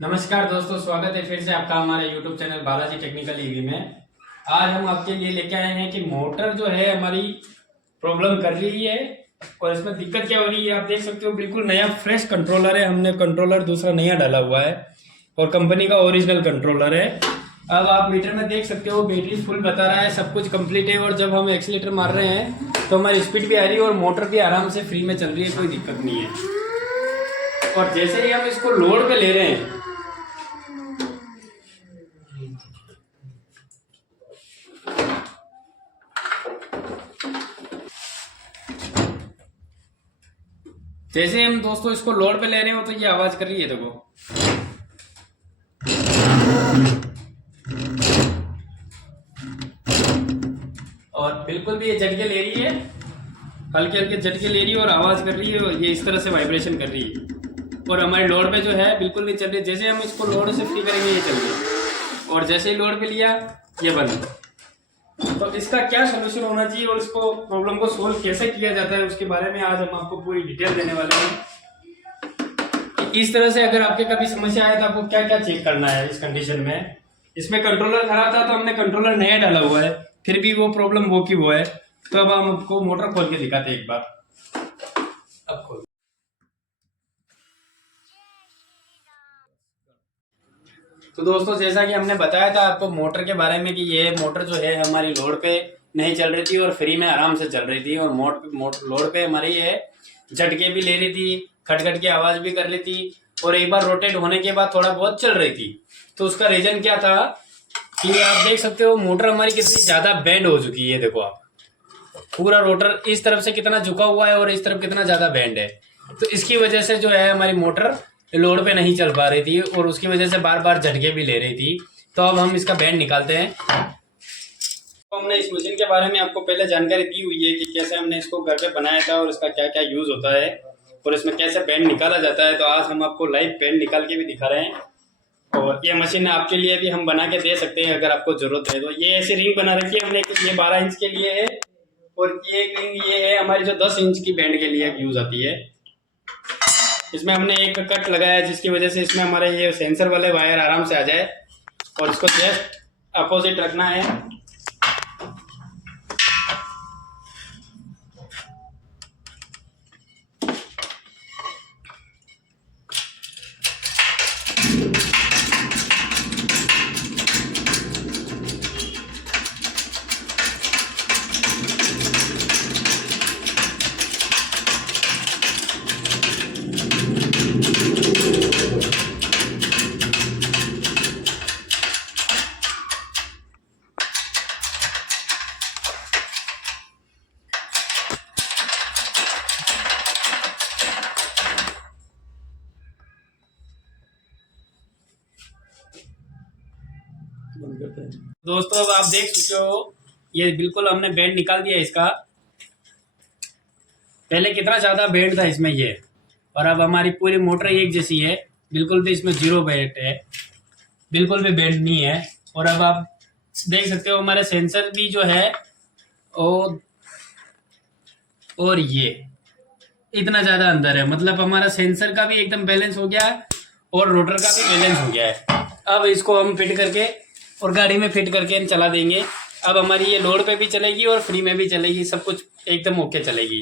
नमस्कार दोस्तों, स्वागत है फिर से आपका हमारे YouTube channel Balaji technical EV में। आज हम आपके लिए लेके आए हैं कि मोटर जो है हमारी प्रॉब्लम कर रही है और इसमें दिक्कत क्या हो रही है। आप देख सकते हो बिल्कुल नया फ्रेश कंट्रोलर है। हमने कंट्रोलर दूसरा नया डाला हुआ है और कंपनी का ओरिजिनल कंट्रोलर है। अब आप मीटर में देख सकते हो बैटरी फुल बता रहा है, सब कुछ कंप्लीट है। और जब हम एक्सीलेटर मार रहे हैं तो हमारी स्पीड भी आ रही है और मोटर भी आराम से फ्री में चल रही है, कोई दिक्कत नहीं है। और जैसे ही हम इसको लोड पे ले रहे हैं जैसे हम दोस्तों इसको लोड पे ले रहे हो तो ये आवाज कर रही है, देखो। और बिल्कुल भी ये झटके ले रही है, हल्के हल्के झटके ले रही है और आवाज कर रही है और ये इस तरह से वाइब्रेशन कर रही है। और हमारे लोड पे जो है बिल्कुल नहीं चल रही। जैसे हम इसको लोड से फ्री करेंगे ये चल रही, और जैसे ही लोड पे लिया ये बंद। तो इसका क्या सोल्यूशन होना चाहिए और इसको प्रॉब्लम को सोल्व कैसे किया जाता है, उसके बारे में आज हम आपको पूरी डिटेल देने वाले हैं। इस तरह से अगर आपके कभी समस्या आए तो आपको क्या क्या चेक करना है इस कंडीशन में। इसमें कंट्रोलर खराब था तो हमने कंट्रोलर नया डाला हुआ है, फिर भी वो प्रॉब्लम वो की वो है। तो अब हम आपको मोटर खोल के दिखाते हैं एक बार। अब खोल। तो दोस्तों जैसा कि हमने बताया था आपको मोटर के बारे में कि ये मोटर जो है हमारी लोड पे नहीं चल रही थी और फ्री में आराम से चल रही थी। और लोड पे हमारी ये झटके भी ले रही थी, खटखट की आवाज भी कर रही थी और एक बार रोटेट होने के बाद थोड़ा बहुत चल रही थी। तो उसका रीजन क्या था कि आप देख सकते हो मोटर हमारी कितनी ज्यादा बेंड हो चुकी है। देखो आप, पूरा रोटर इस तरफ से कितना झुका हुआ है और इस तरफ कितना ज्यादा बेंड है। तो इसकी वजह से जो है हमारी मोटर लोड पे नहीं चल पा रही थी और उसकी वजह से बार बार झटके भी ले रही थी। तो अब हम इसका बैंड निकालते हैं। तो हमने इस मशीन के बारे में आपको पहले जानकारी दी हुई है कि कैसे हमने इसको घर पे बनाया था और इसका क्या क्या यूज होता है और इसमें कैसे बैंड निकाला जाता है। तो आज हम आपको लाइव बैंड निकाल के भी दिखा रहे हैं और ये मशीन आपके लिए भी हम बना के दे सकते हैं अगर आपको जरूरत है। तो ये ऐसी रिंग बना रखी है हमने, ये 12 इंच के लिए है और ये रिंग ये है हमारी जो 10 इंच की बैंड के लिए यूज आती है। इसमें हमने एक कट लगाया है जिसकी वजह से इसमें हमारे ये सेंसर वाले वायर आराम से आ जाए और इसको जस्ट अपोजिट रखना है। दोस्तों अब आप देख चुके हो ये बिल्कुल हमने बैंड निकाल दिया इसका। पहले कितना ज्यादा बैंड था इसमें ये, और अब हमारी पूरी मोटर एक जैसी है, बिल्कुल भी इसमें जीरो बैंड है, बिल्कुल भी बैंड नहीं है। और अब आप देख सकते हो हमारे सेंसर भी जो है और ये इतना ज्यादा अंदर है, मतलब हमारा सेंसर का भी एकदम बैलेंस हो गया है और रोटर का भी बैलेंस हो गया है। अब इसको हम फिट करके और गाड़ी में फिट करके हम चला देंगे। अब हमारी ये लोड पे भी चलेगी और फ्री में भी चलेगी, सब कुछ एकदम ओके चलेगी।